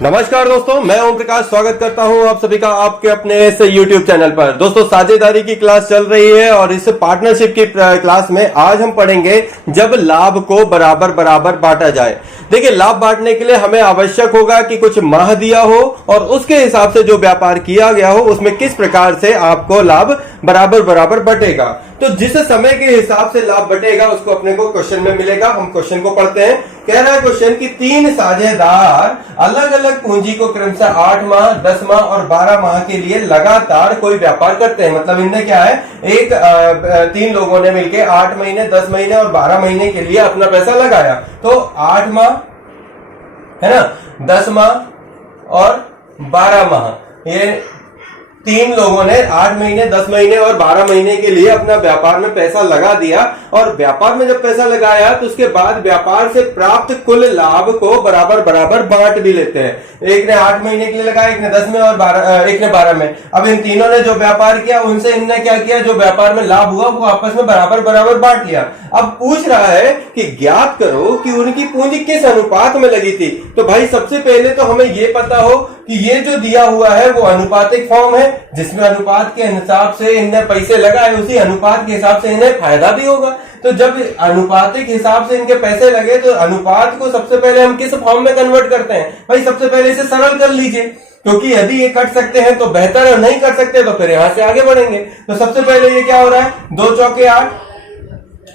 नमस्कार दोस्तों, मैं ओम प्रकाश स्वागत करता हूं आप सभी का आपके अपने इस YouTube चैनल पर। दोस्तों, साझेदारी की क्लास चल रही है और इस पार्टनरशिप की क्लास में आज हम पढ़ेंगे जब लाभ को बराबर बराबर बांटा जाए। देखिए, लाभ बांटने के लिए हमें आवश्यक होगा कि कुछ माह दिया हो और उसके हिसाब से जो व्यापार किया गया हो उसमें किस प्रकार से आपको लाभ बराबर बराबर बटेगा। तो जिस समय के हिसाब से लाभ बटेगा उसको अपने को क्वेश्चन में मिलेगा। हम क्वेश्चन को पढ़ते हैं। कह रहा है क्वेश्चन कि 3 साझेदार अलग अलग पूंजी को क्रमशः 8 माह, 10 माह और 12 माह के लिए लगातार कोई व्यापार करते हैं। मतलब इनने क्या है, 3 लोगों ने मिलकर 8 महीने, 10 महीने और 12 महीने के लिए अपना पैसा लगाया। तो 8 माह है ना, 10 माह और 12 माह, ये 3 लोगों ने 8 महीने, 10 महीने और 12 महीने के लिए अपना व्यापार में पैसा लगा दिया। और व्यापार में जब पैसा लगाया तो उसके बाद व्यापार से प्राप्त कुल लाभ को बराबर बराबर बांट भी लेते हैं। एक ने 8 महीने के लिए लगाया, एक ने 10 में और एक ने 12 में। अब इन तीनों ने जो व्यापार किया उनसे इनने क्या किया, जो व्यापार में लाभ हुआ वो आपस में बराबर बराबर बांट लिया। अब पूछ रहा है कि ज्ञात करो कि उनकी पूंजी किस अनुपात में लगी थी। तो भाई सबसे पहले तो हमें ये पता हो कि ये जो दिया हुआ है वो अनुपातिक फॉर्म है, जिसमें अनुपात के हिसाब से इनने पैसे लगाए, उसी अनुपात के हिसाब से इन्हें फायदा भी होगा। तो जब अनुपातिक हिसाब से इनके पैसे लगे तो अनुपात को सबसे पहले हम किस फॉर्म में कन्वर्ट करते हैं। भाई सबसे पहले इसे सरल कर लीजिए, क्योंकि यदि ये कट सकते हैं तो बेहतर है, नहीं कर सकते तो फिर यहां से आगे बढ़ेंगे। तो सबसे पहले ये क्या हो रहा है, 2 चौके 8,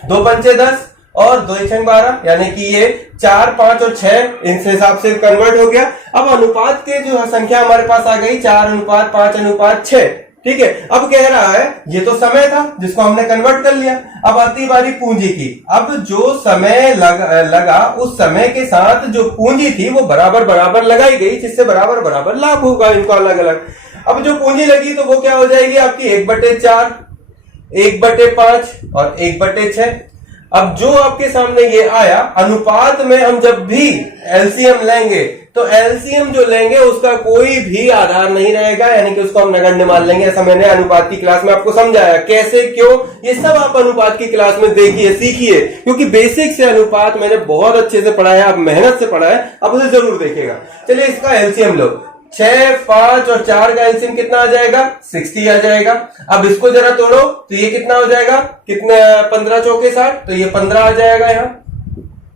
2 पंचे 10 और 2 छंग 12, यानी कि ये 4, 5 और 6 इस हिसाब से कन्वर्ट हो गया। अब अनुपात के जो संख्या हमारे पास आ गई 4:5:6। ठीक है, अब कह रहा है ये तो समय था जिसको हमने कन्वर्ट कर लिया। अब आती बारी पूंजी की। अब जो समय लगा उस समय के साथ जो पूंजी थी वो बराबर बराबर लगाई गई, जिससे बराबर बराबर लाभ होगा इनको अलग अलग। अब जो पूंजी लगी तो वो क्या हो जाएगी आपकी 1/4, 1/5 और 1/6। अब जो आपके सामने ये आया, अनुपात में हम जब भी एलसीएम लेंगे तो एलसीएम जो लेंगे उसका कोई भी आधार नहीं रहेगा, यानी कि उसको हम नगण्य मान लेंगे। ऐसा मैंने अनुपात की क्लास में आपको समझाया, कैसे क्यों, ये सब आप अनुपात की क्लास में देखिए, सीखिए, क्योंकि बेसिक से अनुपात मैंने बहुत अच्छे से पढ़ाया, आप मेहनत से पढ़ा है, आप उसे जरूर देखिएगा। चलिए इसका एलसीएम लो, 6, 5 और 4 का एलसीएम कितना आ जाएगा, 60 आ जाएगा। अब इसको जरा तोड़ो तो ये कितना हो जाएगा, कितने 15 चौके 60, तो ये 15 आ जाएगा यहाँ।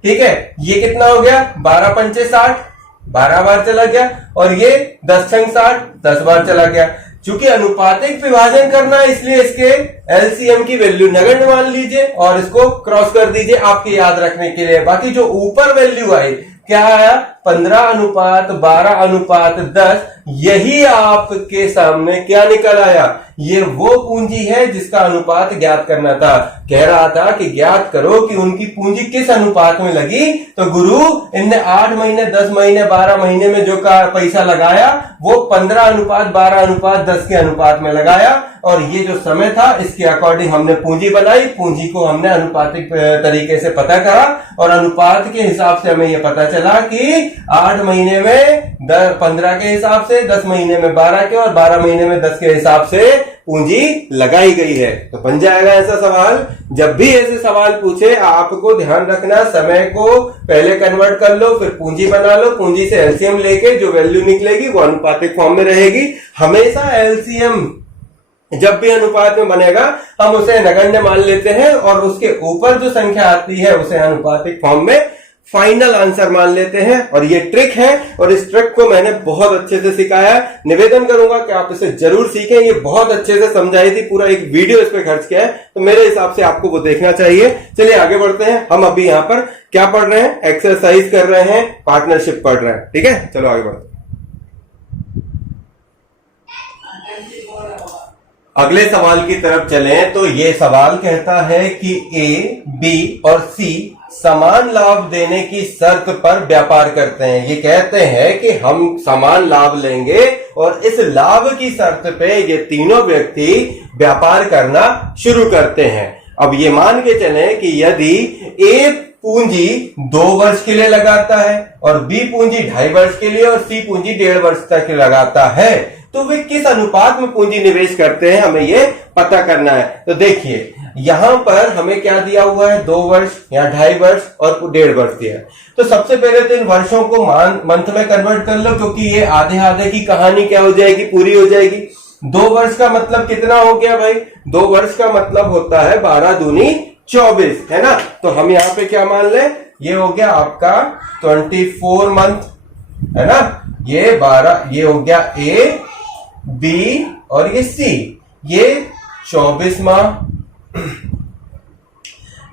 ठीक है, ये कितना हो गया, 12 पंचे 60, 12 बार चला गया, और ये 10 छंग 60, 10 बार चला गया। चूंकि अनुपातिक विभाजन करना है इसलिए इसके एलसीएम की वैल्यू नगण्य मान लीजिए और इसको क्रॉस कर दीजिए आपके याद रखने के लिए। बाकी जो ऊपर वैल्यू आई क्या आया, 15:12:10, यही आपके सामने क्या निकल आया, ये वो पूंजी है जिसका अनुपात ज्ञात करना था। कह रहा था कि ज्ञात करो कि उनकी पूंजी किस अनुपात में लगी। तो गुरु इनने 8 महीने, 10 महीने, 12 महीने में जो का पैसा लगाया वो 15:12:10 के अनुपात में लगाया, और ये जो समय था इसके अकॉर्डिंग हमने पूंजी बनाई। पूंजी को हमने अनुपातिक तरीके से पता करा और अनुपात के हिसाब से हमें यह पता चला कि 8 महीने में 15 के हिसाब से, 10 महीने में 12 के और 12 महीने में 10 के हिसाब से पूंजी लगाई गई है। तो बन जाएगा ऐसा सवाल। जब भी ऐसे सवाल पूछे आपको ध्यान रखना, समय को पहले कन्वर्ट कर लो, फिर पूंजी बना लो, पूंजी से एलसीएम लेके जो वैल्यू निकलेगी वो अनुपातिक फॉर्म में रहेगी। हमेशा एलसीएम जब भी अनुपात में बनेगा हम उसे नगण्य मान लेते हैं और उसके ऊपर जो संख्या आती है उसे अनुपातिक फॉर्म में फाइनल आंसर मान लेते हैं। और ये ट्रिक है और इस ट्रिक को मैंने बहुत अच्छे से सिखाया। निवेदन करूंगा कि आप इसे जरूर सीखें। ये बहुत अच्छे से समझाई थी, पूरा एक वीडियो इस पे खर्च किया है, तो मेरे हिसाब से आपको वो देखना चाहिए। चलिए आगे बढ़ते हैं। हम अभी यहाँ पर क्या पढ़ रहे हैं, एक्सरसाइज कर रहे हैं, पार्टनरशिप पढ़ रहे हैं। ठीक है, चलो आगे बढ़ते हैं। अगले सवाल की तरफ चलें तो ये सवाल कहता है कि ए, बी और सी समान लाभ देने की शर्त पर व्यापार करते हैं। ये कहते हैं कि हम समान लाभ लेंगे और इस लाभ की शर्त पे ये तीनों व्यक्ति व्यापार करना शुरू करते हैं। अब ये मान के चलें कि यदि ए पूंजी 2 वर्ष के लिए लगाता है और बी पूंजी 2.5 वर्ष के लिए और सी पूंजी 1.5 वर्ष तक लगाता है, तो वे किस अनुपात में पूंजी निवेश करते हैं, हमें ये पता करना है। तो देखिए, यहां पर हमें क्या दिया हुआ है, 2 वर्ष या 2.5 वर्ष और 1.5 वर्ष दिया है। तो सबसे पहले तो इन वर्षों को मंथ में कन्वर्ट कर लो, क्योंकि ये आधे आधे की कहानी क्या हो जाएगी, पूरी हो जाएगी। 2 वर्ष का मतलब कितना हो गया भाई, 2 वर्ष का मतलब होता है 12 दूनी 24, है ना। तो हम यहाँ पे क्या मान लें, ये हो गया आपका 24 मंथ, है ना। ये 12, ये हो गया ए, बी और ये सी, ये 24 माह।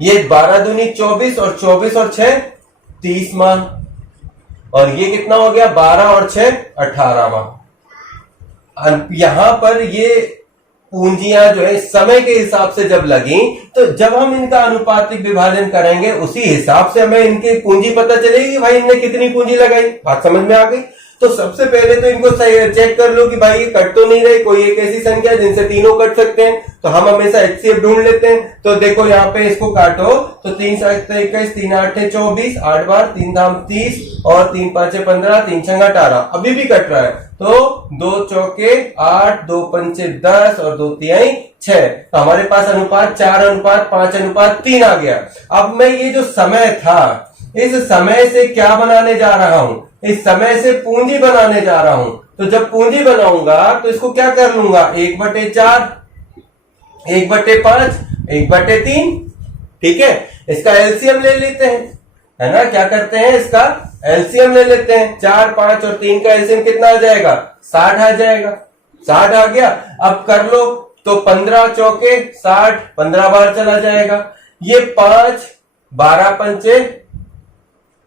ये 12 दूनी 24 और 24 और 6 30 माह, और ये कितना हो गया, 12 और 6 18 माह। यहां पर ये पूंजियां जो है समय के हिसाब से जब लगी, तो जब हम इनका अनुपातिक विभाजन करेंगे उसी हिसाब से हमें इनकी पूंजी पता चलेगी, भाई इनने कितनी पूंजी लगाई। बात समझ में आ गई। तो सबसे पहले तो इनको चेक कर लो कि भाई ये कट तो नहीं रहे, कोई एक ऐसी संख्या जिनसे तीनों कट सकते हैं। तो हम हमेशा HCF ढूंढ लेते हैं। तो देखो यहाँ पे इसको काटो तो 3 7 21, 3 8 24, 8 बार 3 दाम 30 और 3 5 15, 3 6 18, अभी भी कट रहा है। तो 2 चौके 8, 2 पंचे 10 और 2 तिहाई 6। तो हमारे पास अनुपात 4:5:3 आ गया। अब मैं ये जो समय था, इस समय से क्या बनाने जा रहा हूं, इस समय से पूंजी बनाने जा रहा हूं। तो जब पूंजी बनाऊंगा तो इसको क्या कर लूंगा, 1/4, 1/5, 1/3। ठीक है, इसका एलसीएम ले लेते हैं, है ना। क्या करते हैं, इसका एलसीएम ले लेते हैं। 4, 5 और 3 का एलसीएम कितना आ जाएगा, 60 आ जाएगा। 60 आ गया। अब कर लो तो 15 चौके 60, 15 बार चला जाएगा। ये 5, 12 पंचे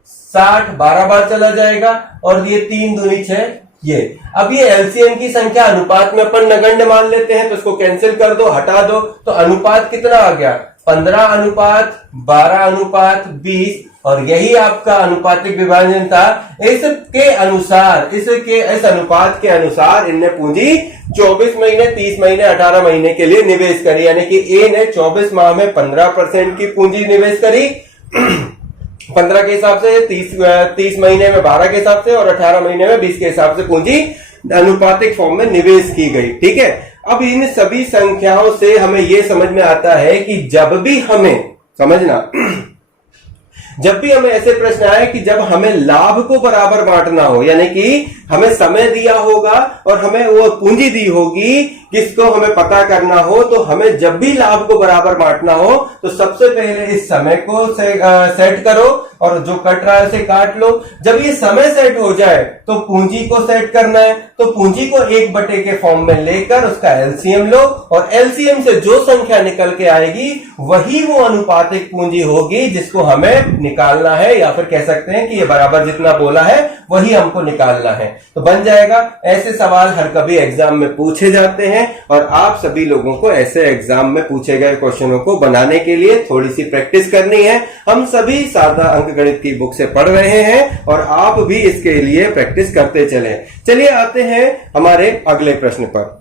60, 12 बार चला जाएगा। और ये 3 दूनी 6, ये। अब ये एलसीएम की संख्या अनुपात में अपन नगण्य मान लेते हैं, तो इसको कैंसिल कर दो, हटा दो। तो अनुपात कितना आ गया, 15:12:20। और यही आपका अनुपातिक विभाजन था। इसके अनुसार, इस अनुपात के अनुसार इनने पूंजी 24 महीने, 30 महीने, 18 महीने के लिए निवेश करी। यानी कि ए ने 24 माह में 15% की पूंजी निवेश करी 15 के हिसाब से, 30 महीने में 12 के हिसाब से और 18 महीने में 20 के हिसाब से पूंजी अनुपातिक फॉर्म में निवेश की गई। ठीक है। अब इन सभी संख्याओं से हमें यह समझ में आता है कि जब भी हमें, समझना, जब भी हमें ऐसे प्रश्न आए कि जब हमें लाभ को बराबर बांटना हो, यानी कि हमें समय दिया होगा और हमें वो पूंजी दी होगी किसको हमें पता करना हो, तो हमें जब भी लाभ को बराबर बांटना हो तो सबसे पहले इस समय को सेट करो और जो कट रहा है उसे काट लो। जब ये समय सेट हो जाए तो पूंजी को सेट करना है। तो पूंजी को 1/, के फॉर्म में लेकर उसका एलसीएम लो और एलसीएम से जो संख्या निकल के आएगी वही वो अनुपातिक पूंजी होगी जिसको हमें निकालना है, या फिर कह सकते हैं कि ये बराबर जितना बोला है वही हमको निकालना है। तो बन जाएगा। ऐसे सवाल हर कभी एग्जाम में पूछे जाते हैं और आप सभी लोगों को ऐसे एग्जाम में पूछे गए क्वेश्चनों को बनाने के लिए थोड़ी सी प्रैक्टिस करनी है। हम सभी सादा अंकगणित की बुक से पढ़ रहे हैं और आप भी इसके लिए प्रैक्टिस करते चलें। चलिए आते हैं हमारे अगले प्रश्न पर।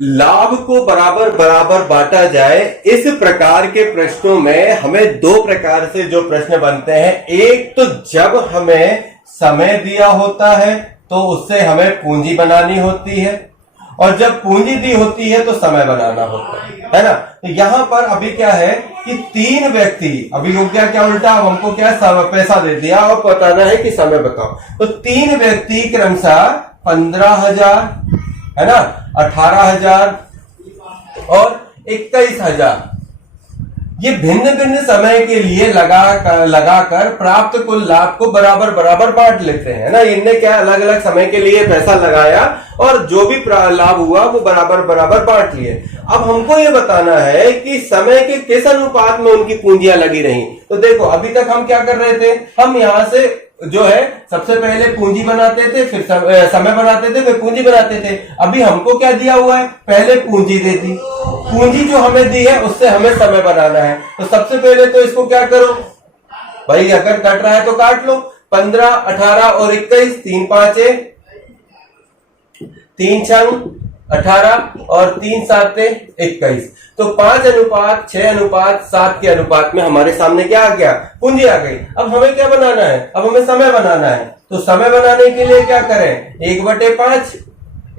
लाभ को बराबर बराबर बांटा जाए, इस प्रकार के प्रश्नों में हमें 2 प्रकार से जो प्रश्न बनते हैं। एक तो जब हमें समय दिया होता है तो उससे हमें पूंजी बनानी होती है, और जब पूंजी दी होती है तो समय बनाना होता है ना। तो यहां पर अभी क्या है कि 3 व्यक्ति, अभी हो गया क्या उल्टा, हमको क्या पैसा दे दिया और बताना है कि समय बताओ। तो 3 व्यक्ति क्रमशः 15,000, है ना, 18,000 और 21,000 ये भिन्न भिन्न समय के लिए लगाकर प्राप्त कुल लाभ को बराबर बराबर बांट लेते हैं ना। इनने क्या अलग अलग समय के लिए पैसा लगाया और जो भी लाभ हुआ वो बराबर बराबर बांट लिए। अब हमको ये बताना है कि समय के किस अनुपात में उनकी पूंजियां लगी रही। तो देखो अभी तक हम क्या कर रहे थे, हम यहां से जो है सबसे पहले पूंजी बनाते थे, फिर समय बनाते थे, फिर पूंजी बनाते थे। अभी हमको क्या दिया हुआ है, पहले पूंजी दे दी, पूंजी जो हमें दी है उससे हमें समय बनाना है। तो सबसे पहले तो इसको क्या करो भाई, अगर कट रहा है तो काट लो। 15, 18 और 21, 3 5 3 6 18 और 3 7 21। तो 5:6:7 के अनुपात में हमारे सामने क्या आ गया, पूंजी आ गई। अब हमें क्या बनाना है, अब हमें समय बनाना है। तो समय बनाने के लिए क्या करें, 1/5,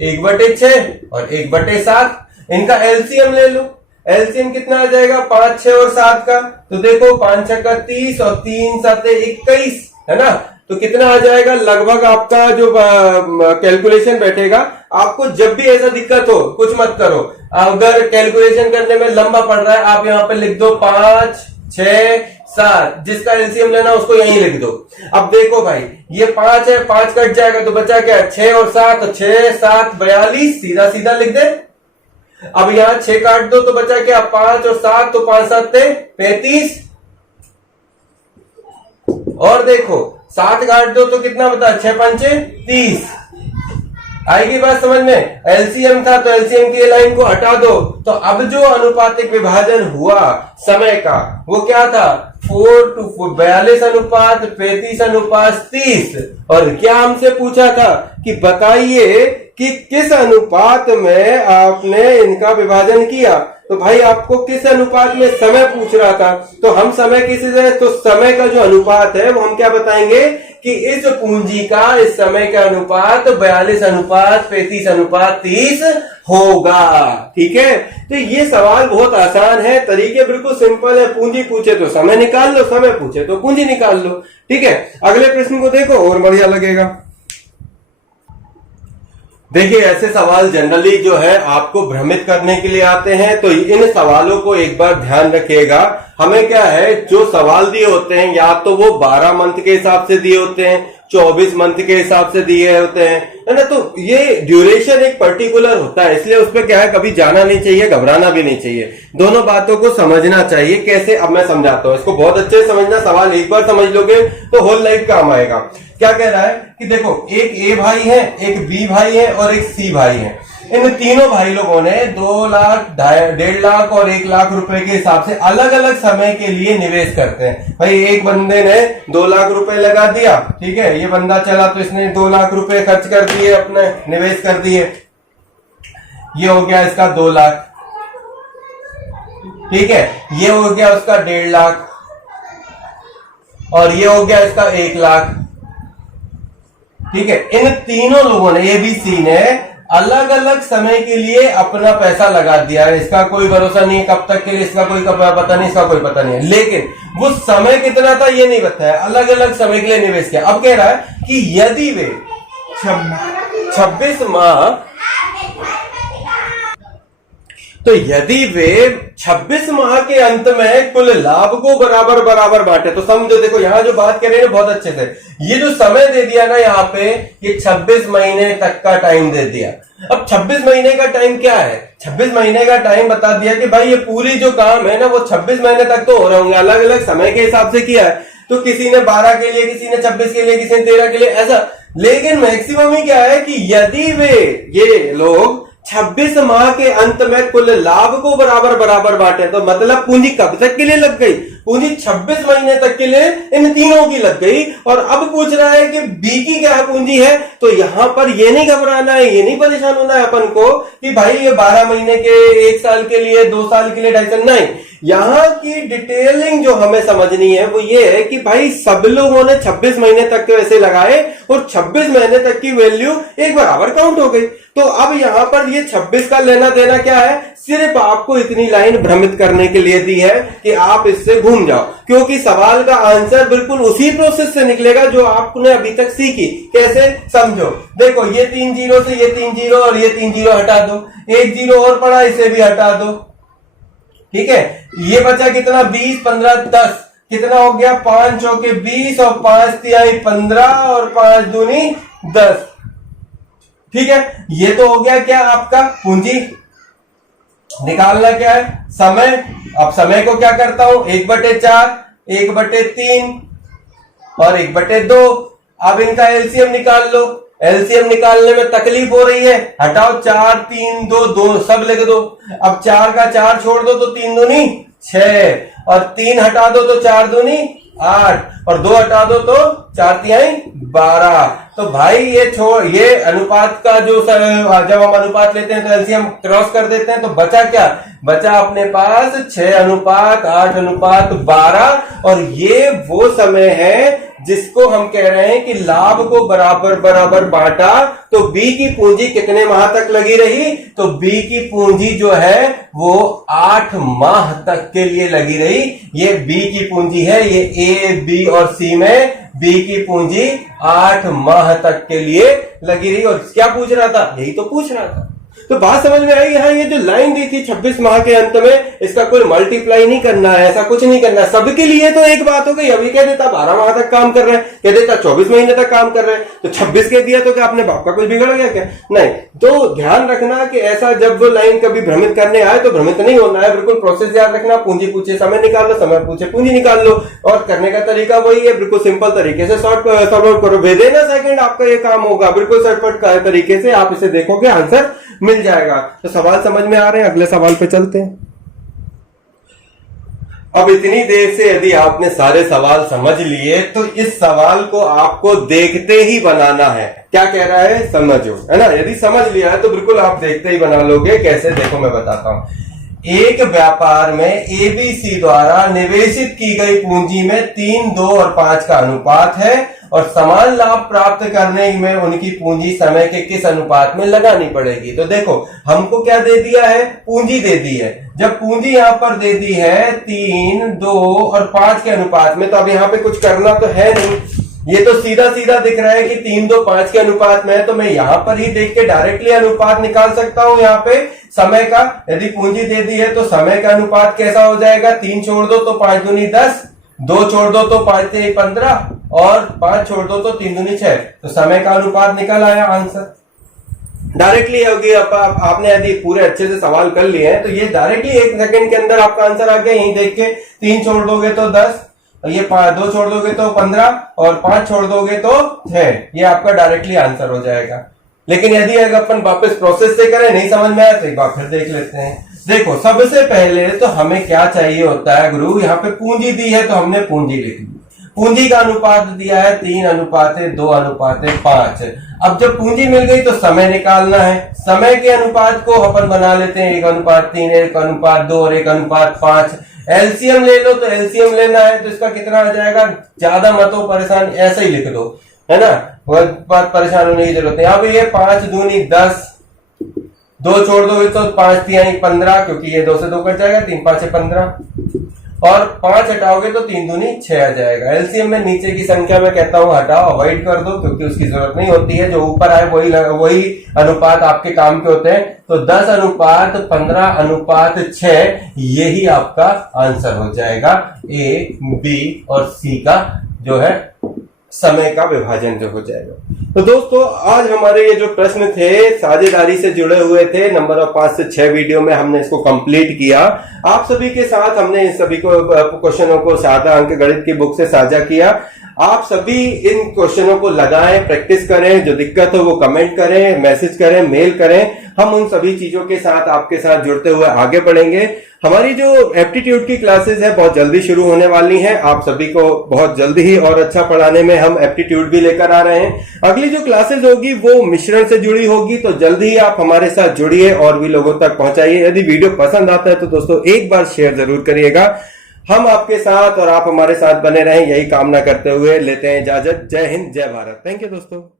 1/6 और 1/7। इनका एलसीएम ले लो। एलसीएम कितना आ जाएगा 5, 6 और 7 का, तो देखो 5 छक्का 30 और 3 7 21, है ना। तो कितना आ जाएगा लगभग आपका जो कैलकुलेशन बैठेगा। आपको जब भी ऐसा दिक्कत हो कुछ मत करो, अगर कैलकुलेशन करने में लंबा पड़ रहा है आप यहां पे लिख दो 5, 6, 7, जिसका एलसीएम लेना उसको यहीं लिख दो। अब देखो भाई ये 5 है, 5 कट जाएगा तो बचा क्या 6 और 7, तो 6 7 42, सीधा सीधा लिख दे। अब यहां 6 काट दो तो बचा क्या 5 और 7, तो 5 7 35, और देखो 7 काट दो तो कितना बता 6 पंचे 30। आएगी बात समझ में। एलसीएम था तो एलसीएम की लाइन को हटा दो, तो अब जो अनुपातिक विभाजन हुआ समय का वो क्या था 4:42 अनुपात 35 अनुपात 30। और क्या हमसे पूछा था कि बताइए कि किस अनुपात में आपने इनका विभाजन किया। तो भाई आपको किस अनुपात में समय पूछ रहा था, तो हम समय किसी से, तो समय का जो अनुपात है वो हम क्या बताएंगे कि इस पूंजी का इस समय का अनुपात 42 अनुपात 35 अनुपात 30 होगा। ठीक है, तो ये सवाल बहुत आसान है, तरीके बिल्कुल सिंपल है। पूंजी पूछे तो समय निकाल लो, समय पूछे तो पूंजी निकाल लो। ठीक है, अगले प्रश्न को देखो और बढ़िया लगेगा। देखिए ऐसे सवाल जनरली जो है आपको भ्रमित करने के लिए आते हैं, तो इन सवालों को एक बार ध्यान रखिएगा। हमें क्या है जो सवाल दिए होते हैं या तो वो 12 मंथ के हिसाब से दिए होते हैं, 24 मंथ के हिसाब से दिए होते हैं, है ना। तो ये ड्यूरेशन एक पर्टिकुलर होता है, इसलिए उस पर क्या है कभी जाना नहीं चाहिए, घबराना भी नहीं चाहिए, दोनों बातों को समझना चाहिए। कैसे, अब मैं समझाता हूं, इसको बहुत अच्छे से समझना। सवाल एक बार समझ लोगे तो होल लाइफ काम आएगा। क्या कह रहा है कि देखो एक ए भाई है, एक बी भाई है और एक सी भाई है। इन तीनों भाई लोगों ने 2 लाख 1.5 लाख और 1 लाख रुपए के हिसाब से अलग अलग समय के लिए निवेश करते हैं। भाई एक बंदे ने 2 लाख रुपए लगा दिया, ठीक है, ये बंदा चला तो इसने 2 लाख रुपए खर्च कर दिए, अपने निवेश कर दिए, ये हो गया इसका 2 लाख। ठीक है, ये हो गया उसका 1.5 लाख और ये हो गया इसका 1 लाख। ठीक है, इन तीनों लोगों ने ए बी सी ने अलग अलग समय के लिए अपना पैसा लगा दिया है। इसका कोई भरोसा नहीं है कब तक के लिए, इसका कोई पता नहीं, इसका कोई पता नहीं है, लेकिन वो समय कितना था ये नहीं बताया, अलग अलग समय के लिए निवेश किया। अब कह रहा है कि यदि वे 26 माह, तो यदि वे 26 माह के अंत में कुल लाभ को बराबर बराबर बांटे, तो समझो देखो यहां जो बात कर रहे हैं बहुत अच्छे से, ये जो समय दे दिया ना यहाँ पे, ये 26 महीने तक का टाइम दे दिया। अब 26 महीने का टाइम क्या है, 26 महीने का टाइम बता दिया कि भाई ये पूरी जो काम है ना वो 26 महीने तक तो हो रहे होंगे, अलग अलग समय के हिसाब से किया है। तो किसी ने 12 के लिए, किसी ने 26 के लिए, किसी ने 13 के लिए, ऐसा। लेकिन मैक्सिमम ही क्या है कि यदि वे ये लोग 26 माह के अंत में कुल लाभ को बराबर बराबर बांटे, तो मतलब पूंजी कब तक के लिए लग गई, पूंजी 26 महीने तक के लिए इन तीनों की लग गई। और अब पूछ रहा है कि बी की क्या पूंजी है, तो यहां पर ये नहीं घबराना है, ये नहीं परेशान होना है अपन को कि भाई ये 12 महीने के, 1 साल के लिए, 2 साल के लिए, 2.5 साल, नहीं। यहां की डिटेलिंग जो हमें समझनी है वो ये है कि भाई सब लोगों ने 26 महीने तक के वैसे लगाए और 26 महीने तक की वैल्यू एक बराबर काउंट हो गई। तो अब यहां पर ये 26 का लेना देना क्या है, सिर्फ आपको इतनी लाइन भ्रमित करने के लिए दी है कि आप इससे घूम जाओ, क्योंकि सवाल का आंसर बिल्कुल उसी प्रोसेस से निकलेगा जो आपने अभी तक सीखी। कैसे, समझो, देखो ये 3 जीरो से ये 3 जीरो और ये 3 जीरो हटा दो, 1 जीरो और पड़ा, इसे भी हटा दो। ठीक है, ये बचा कितना 20 15 10, कितना हो गया 5 चौके 20 और 5 तिहाई 15 और 5 दूनी 10। ठीक है, ये तो हो गया क्या आपका पूंजी। निकालना क्या है, समय। अब समय को क्या करता हूं 1/4, 1/3 और 1/2। अब इनका एलसीएम निकाल लो। एलसीएम निकालने में तकलीफ हो रही है, हटाओ 4 3 2 2 सब लिख दो। अब 4 का 4 छोड़ दो तो 3 दूनी 6 और 3 हटा दो तो 4 दूनी 8 और 2 हटा दो तो 4 तिहाई 12। तो भाई ये अनुपात का जो जब हम अनुपात लेते हैं तो एलसीएम क्रॉस कर देते हैं, तो बचा क्या, बचा अपने पास 6 अनुपात 8 अनुपात 12। और ये वो समय है जिसको हम कह रहे हैं कि लाभ को बराबर बराबर बांटा, तो बी की पूंजी कितने माह तक लगी रही? तो बी की पूंजी जो है वो 8 माह तक के लिए लगी रही। ये बी की पूंजी है, ये ए, बी और सी में बी की पूंजी 8 माह तक के लिए लगी रही। और क्या पूछ रहा था? यही तो पूछ रहा था। तो बात समझ में आई? यहाँ ये जो लाइन दी थी 26 माह के अंत में, इसका कोई मल्टीप्लाई नहीं करना है, ऐसा कुछ नहीं करना है। सबके लिए तो एक बात हो गई। अभी कह देता 12 माह तक काम कर रहे हैं, कह देता 24 महीने तक काम कर रहे हैं, तो 26 कह दिया तो क्या अपने बाप का कुछ बिगड़ गया क्या? नहीं। तो ध्यान रखना कि ऐसा जब वो लाइन कभी भ्रमित करने आए तो भ्रमित नहीं होना है, बिल्कुल प्रोसेस याद रखना। पूंजी पूछे समय निकाल लो, समय पूछे पूंजी निकाल लो, और करने का तरीका वही है, बिल्कुल सिंपल तरीके से सॉल्व करो। विदिन अ सेकंड आपका ये काम होगा, बिल्कुल शॉर्टकट तरीके से आप इसे देखोगे, आंसर मिल जाएगा। तो सवाल समझ में आ रहे हैं? अगले सवाल पे चलते हैं। अब इतनी देर से यदि आपने सारे सवाल समझ लिए तो इस सवाल को आपको देखते ही बनाना है। क्या कह रहा है? समझो, है ना। यदि समझ लिया है तो बिल्कुल आप देखते ही बना लोगे। कैसे? देखो मैं बताता हूं। एक व्यापार में एबीसी द्वारा निवेशित की गई पूंजी में 3, 2 और 5 का अनुपात है, और समान लाभ प्राप्त करने में उनकी पूंजी समय के किस अनुपात में लगानी पड़ेगी? तो देखो हमको क्या दे दिया है? पूंजी दे दी है। जब पूंजी यहां पर दे दी है 3, 2 और 5 के अनुपात में, तो अब यहां पे कुछ करना तो है नहीं। ये तो सीधा सीधा दिख रहा है कि 3, 2, 5 के अनुपात में है, तो मैं यहां पर ही देख के डायरेक्टली अनुपात निकाल सकता हूं। यहाँ पे समय का, यदि पूंजी दे दी है तो समय का अनुपात कैसा हो जाएगा? 3 छोड़ दो तो 5 दूनी 10, 2 छोड़ दो तो 5 से 15, और 5 छोड़ दो तो 3 दूनी 6। तो समय का अनुपात निकल आया आंसर डायरेक्टली। होगी आपने यदि पूरे अच्छे से सवाल कर लिए हैं तो ये डायरेक्टली 1 सेकंड के अंदर आपका आंसर आ गया। यहीं देख के 3 छोड़ दोगे तो 10, ये 2 छोड़ दोगे तो 15, और 5 छोड़ दोगे तो 6। ये आपका डायरेक्टली आंसर हो जाएगा। लेकिन यदि अगर अपन वापस प्रोसेस से करें, नहीं समझ में आया तो एक बार फिर देख लेते हैं। देखो सबसे पहले तो हमें क्या चाहिए होता है गुरु? यहाँ पे पूंजी दी है तो हमने पूंजी लिख ली। पूंजी का अनुपात दिया है 3:2:5। अब जब पूंजी मिल गई तो समय निकालना है। समय के अनुपात को अपन बना लेते हैं 1:3, 1:2 और 1:5। एलसीएम ले लो, तो एलसीएम लेना है तो इसका कितना आ जाएगा? ज्यादा मत हो परेशान, ऐसे ही लिख दो, है ना, बहुत परेशान होने की जरूरत नहीं। अब ये 5 दूनी 10, 2 छोड़ दोगे तो 5 3 15, क्योंकि ये 2 से 2 कट जाएगा, 3 5 15, और 5 हटाओगे तो 3 दूनी 6 आ जाएगा। एलसीएम में नीचे की संख्या में कहता हूं हटाओ, अवॉइड कर दो, क्योंकि उसकी जरूरत नहीं होती है। जो ऊपर आए वही अनुपात आपके काम के होते हैं। तो 10:15:6 यही आपका आंसर हो जाएगा। ए, बी और सी का जो है समय का विभाजन जो हो जाएगा। तो दोस्तों आज हमारे ये जो प्रश्न थे साझेदारी से जुड़े हुए थे, नंबर ऑफ 5 से 6 वीडियो में हमने इसको कंप्लीट किया। आप सभी के साथ हमने इन सभी को क्वेश्चनों को सादा अंक गणित की बुक से साझा किया। आप सभी इन क्वेश्चनों को लगाएं, प्रैक्टिस करें, जो दिक्कत हो वो कमेंट करें, मैसेज करें, मेल करें। हम उन सभी चीजों के साथ आपके साथ जुड़ते हुए आगे बढ़ेंगे। हमारी जो एप्टीट्यूड की क्लासेस है बहुत जल्दी शुरू होने वाली हैं। आप सभी को बहुत जल्दी ही और अच्छा पढ़ाने में हम एप्टीट्यूड भी लेकर आ रहे हैं। अगली जो क्लासेस होगी वो मिश्रण से जुड़ी होगी, तो जल्दी ही आप हमारे साथ जुड़िए और भी लोगों तक पहुंचाइए। यदि वीडियो पसंद आता है तो दोस्तों एक बार शेयर जरूर करिएगा। हम आपके साथ और आप हमारे साथ बने रहें, यही कामना करते हुए लेते हैं इजाजत। जय हिंद, जय भारत। थैंक यू दोस्तों।